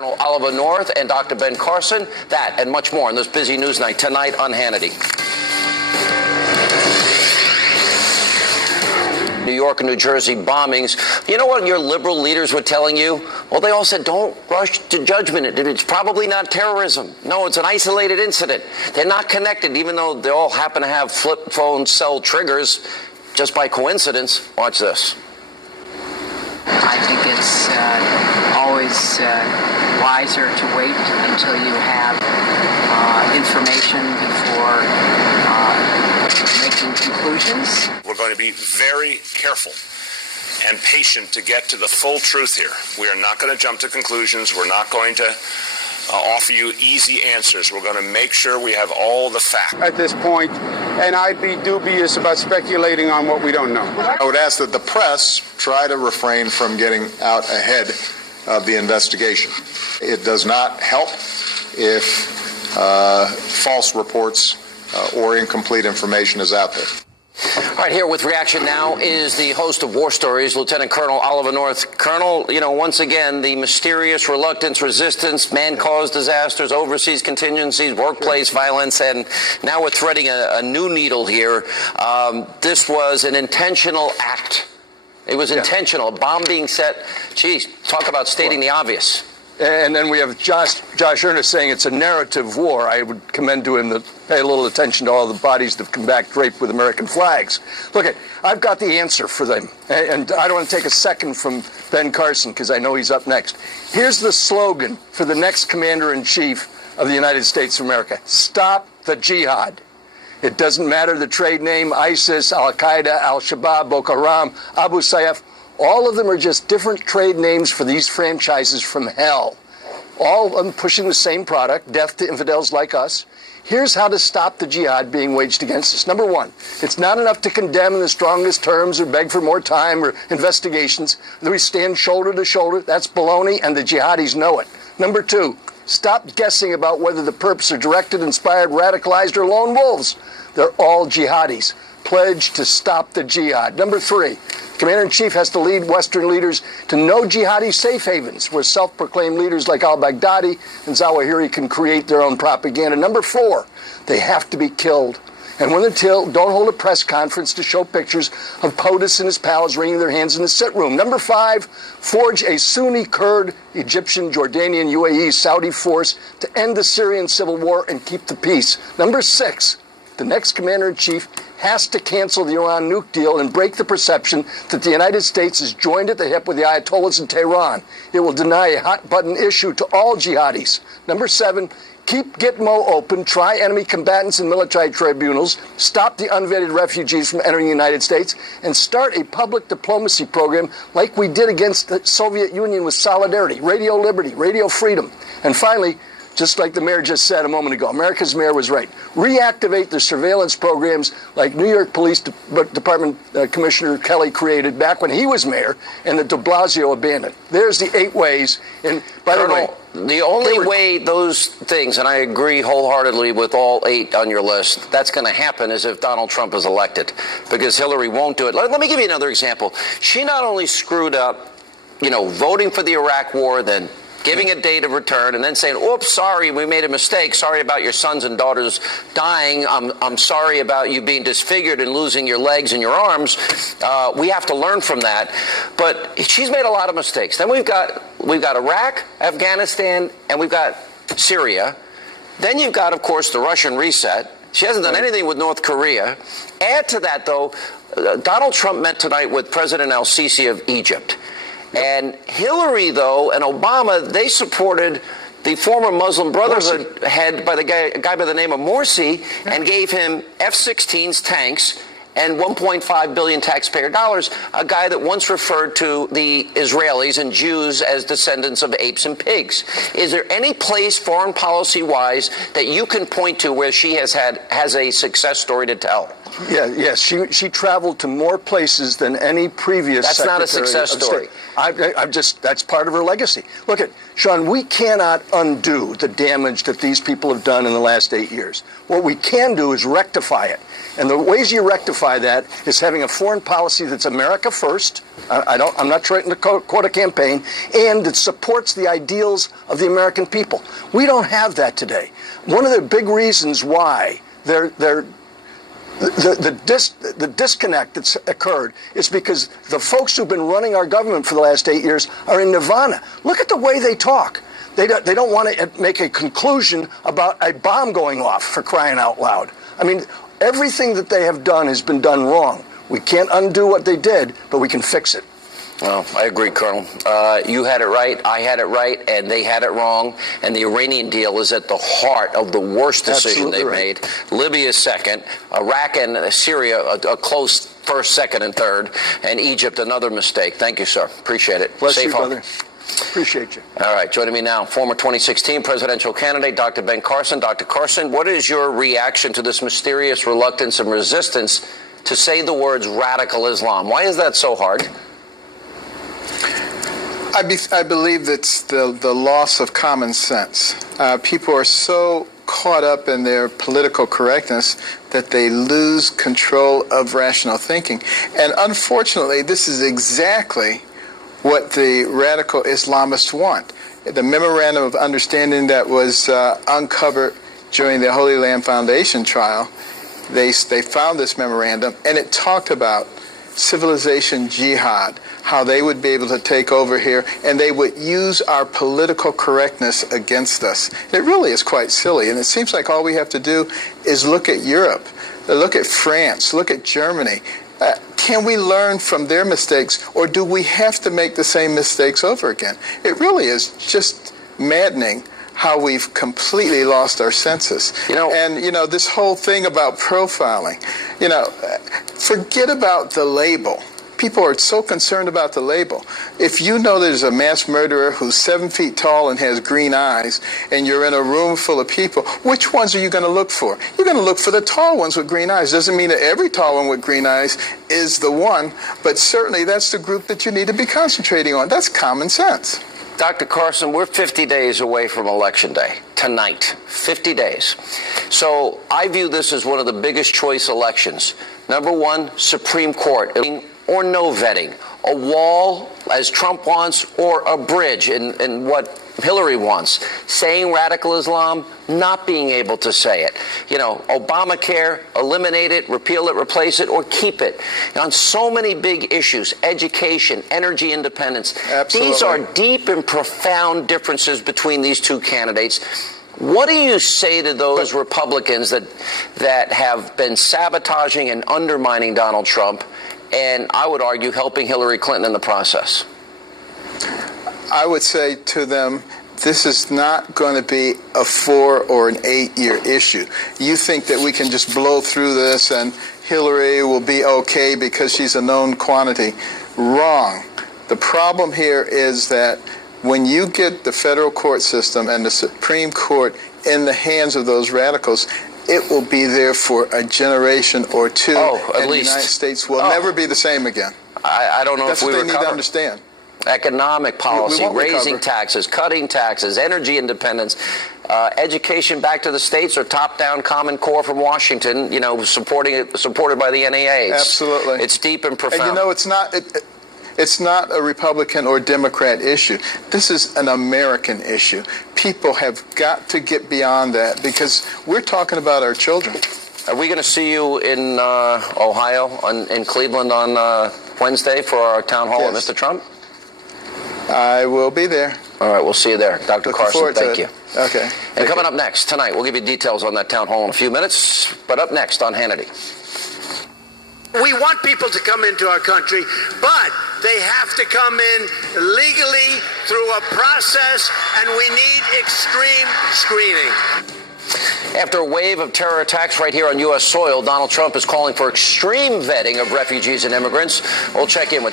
Colonel Oliver North and Dr. Ben Carson. That and much more on this busy news night tonight on Hannity. New York and New Jersey bombings. You know what your liberal leaders were telling you? Well, they all said, don't rush to judgment. It's probably not terrorism. No, it's an isolated incident. They're not connected, even though they all happen to have flip phone cell triggers just by coincidence. Watch this. I think it's always wiser to wait until you have information before making conclusions. We're going to be very careful and patient to get to the full truth here. We are not going to jump to conclusions. We're not going to offer you easy answers. We're going to make sure we have all the facts. At this point, and I'd be dubious about speculating on what we don't know. I would ask that the press try to refrain from getting out ahead of the investigation. It does not help if false reports or incomplete information is out there. All right, here with reaction now is the host of War Stories, Lieutenant Colonel Oliver North. Colonel, once again, the mysterious reluctance, resistance, man-caused disasters, overseas contingencies, workplace violence, and now we're threading a new needle here. This was an intentional act. It was intentional. A bomb being set. Geez, talk about stating the obvious. And then we have Josh Earnest saying it's a narrative war. I would commend to him to pay a little attention to all the bodies that come back draped with American flags. Look, I've got the answer for them. And I don't want to take a second from Ben Carson because I know he's up next. Here's the slogan for the next Commander-in-Chief of the United States of America. Stop the jihad. It doesn't matter the trade name, ISIS, Al-Qaeda, Al-Shabaab, Boko Haram, Abu Sayyaf. All of them are just different trade names for these franchises from hell. All of them pushing the same product, death to infidels like us. Here's how to stop the jihad being waged against us. Number one, it's not enough to condemn in the strongest terms or beg for more time or investigations. We stand shoulder to shoulder. That's baloney, and the jihadis know it. Number two, stop guessing about whether the perps are directed, inspired, radicalized, or lone wolves. They're all jihadis. Pledge to stop the jihad. Number three, Commander-in-Chief has to lead Western leaders to no jihadi safe havens where self-proclaimed leaders like al-Baghdadi and Zawahiri can create their own propaganda. Number four, they have to be killed. And when they're killed, don't hold a press conference to show pictures of POTUS and his pals wringing their hands in the sit room. Number five, forge a Sunni, Kurd, Egyptian, Jordanian, UAE, Saudi force to end the Syrian civil war and keep the peace. Number six, the next Commander-in-Chief has to cancel the Iran nuke deal and break the perception that the United States is joined at the hip with the Ayatollahs in Tehran. It will deny a hot-button issue to all jihadis. Number seven, keep Gitmo open, try enemy combatants in military tribunals, stop the unvetted refugees from entering the United States, and start a public diplomacy program like we did against the Soviet Union with Solidarity, Radio Liberty, Radio Freedom. And finally, just like the mayor just said a moment ago, America's mayor was right. Reactivate the surveillance programs like New York Police Department Commissioner Kelly created back when he was mayor and that de Blasio abandoned. There's the 8 ways. And by the way, the only way those things, and I agree wholeheartedly with all 8 on your list, that's going to happen is if Donald Trump is elected, because Hillary won't do it. Let me give you another example. She not only screwed up, voting for the Iraq war, then giving a date of return, and then saying, oops, sorry, we made a mistake. Sorry about your sons and daughters dying. I'm sorry about you being disfigured and losing your legs and your arms. We have to learn from that. But she's made a lot of mistakes. Then we've got Iraq, Afghanistan, and we've got Syria. Then you've got, of course, the Russian reset. She hasn't done anything with North Korea. Add to that, though, Donald Trump met tonight with President al-Sisi of Egypt. And Hillary, though, and Obama, they supported the former Muslim Brotherhood head by a guy by the name of Morsi and gave him F-16s, tanks, and $1.5 billion taxpayer dollars, a guy that once referred to the Israelis and Jews as descendants of apes and pigs. Is there any place, foreign policy-wise, that you can point to where she has a success story to tell? Yes, she traveled to more places than any previous That's not a Secretary success of story. State. That's part of her legacy. Look at, Sean, we cannot undo the damage that these people have done in the last 8 years. What we can do is rectify it. And the ways you rectify that is having a foreign policy that's America first. I'm not trying to quote a campaign, and that supports the ideals of the American people. We don't have that today. One of the big reasons why the disconnect that's occurred is because the folks who've been running our government for the last 8 years are in nirvana. Look at the way they talk. They don't want to make a conclusion about a bomb going off, for crying out loud. I mean, everything that they have done has been done wrong. We can't undo what they did, but we can fix it. Well, I agree, Colonel. You had it right, I had it right, and they had it wrong. And the Iranian deal is at the heart of the worst decision Absolutely they right. made. Libya second, Iraq and Syria a close first, second, and third, and Egypt another mistake. Thank you, sir. Appreciate it. Bless Safe you, home. brother. Appreciate you. All right, joining me now, former 2016 presidential candidate, Dr. Ben Carson. Dr. Carson, what is your reaction to this mysterious reluctance and resistance to say the words radical Islam? Why is that so hard? I believe it's the loss of common sense. People are so caught up in their political correctness that they lose control of rational thinking. And unfortunately, this is exactly what the radical Islamists want. The memorandum of understanding that was uncovered during the Holy Land Foundation trial, they found this memorandum, and it talked about civilization jihad, how they would be able to take over here, and they would use our political correctness against us. It really is quite silly, and it seems like all we have to do is look at Europe, look at France, look at Germany. Can we learn from their mistakes, or do we have to make the same mistakes over again? It really is just maddening how we've completely lost our senses. And this whole thing about profiling, forget about the label. People are so concerned about the label. If you know there's a mass murderer who's 7 feet tall and has green eyes, and you're in a room full of people, which ones are you going to look for? You're going to look for the tall ones with green eyes. Doesn't mean that every tall one with green eyes is the one, but certainly that's the group that you need to be concentrating on. That's common sense. Dr. Carson, we're 50 days away from Election Day, tonight, 50 days. So I view this as one of the biggest choice elections. Number one, Supreme Court, or no vetting, a wall, as Trump wants, or a bridge in what Hillary wants. Saying radical Islam, not being able to say it. Obamacare, eliminate it, repeal it, replace it, or keep it. On so many big issues, education, energy independence. Absolutely. These are deep and profound differences between these two candidates. What do you say to those Republicans that have been sabotaging and undermining Donald Trump, and I would argue helping Hillary Clinton in the process? I would say to them, this is not going to be a 4 or an 8 year issue. You think that we can just blow through this and Hillary will be okay because she's a known quantity. Wrong. The problem here is that when you get the federal court system and the Supreme Court in the hands of those radicals, it will be there for a generation or two. At and least. The United States will never be the same again. I don't know That's if we what they recover. need to understand. Economic policy, won't raising recover. taxes, cutting taxes, energy independence, education back to the states, or top-down Common Core from Washington, supported by the NEA. Absolutely. It's deep and profound. And it's not a Republican or Democrat issue. This is an American issue. People have got to get beyond that because we're talking about our children. Are we going to see you in Ohio, in Cleveland on Wednesday for our town hall Yes. with Mr. Trump? I will be there. All right, we'll see you there. Dr. Looking Carson, forward to thank it. you. Okay. And coming up next tonight, we'll give you details on that town hall in a few minutes. But up next on Hannity. We want people to come into our country, but they have to come in legally through a process, and we need extreme screening. After a wave of terror attacks right here on U.S. soil, Donald Trump is calling for extreme vetting of refugees and immigrants. We'll check in with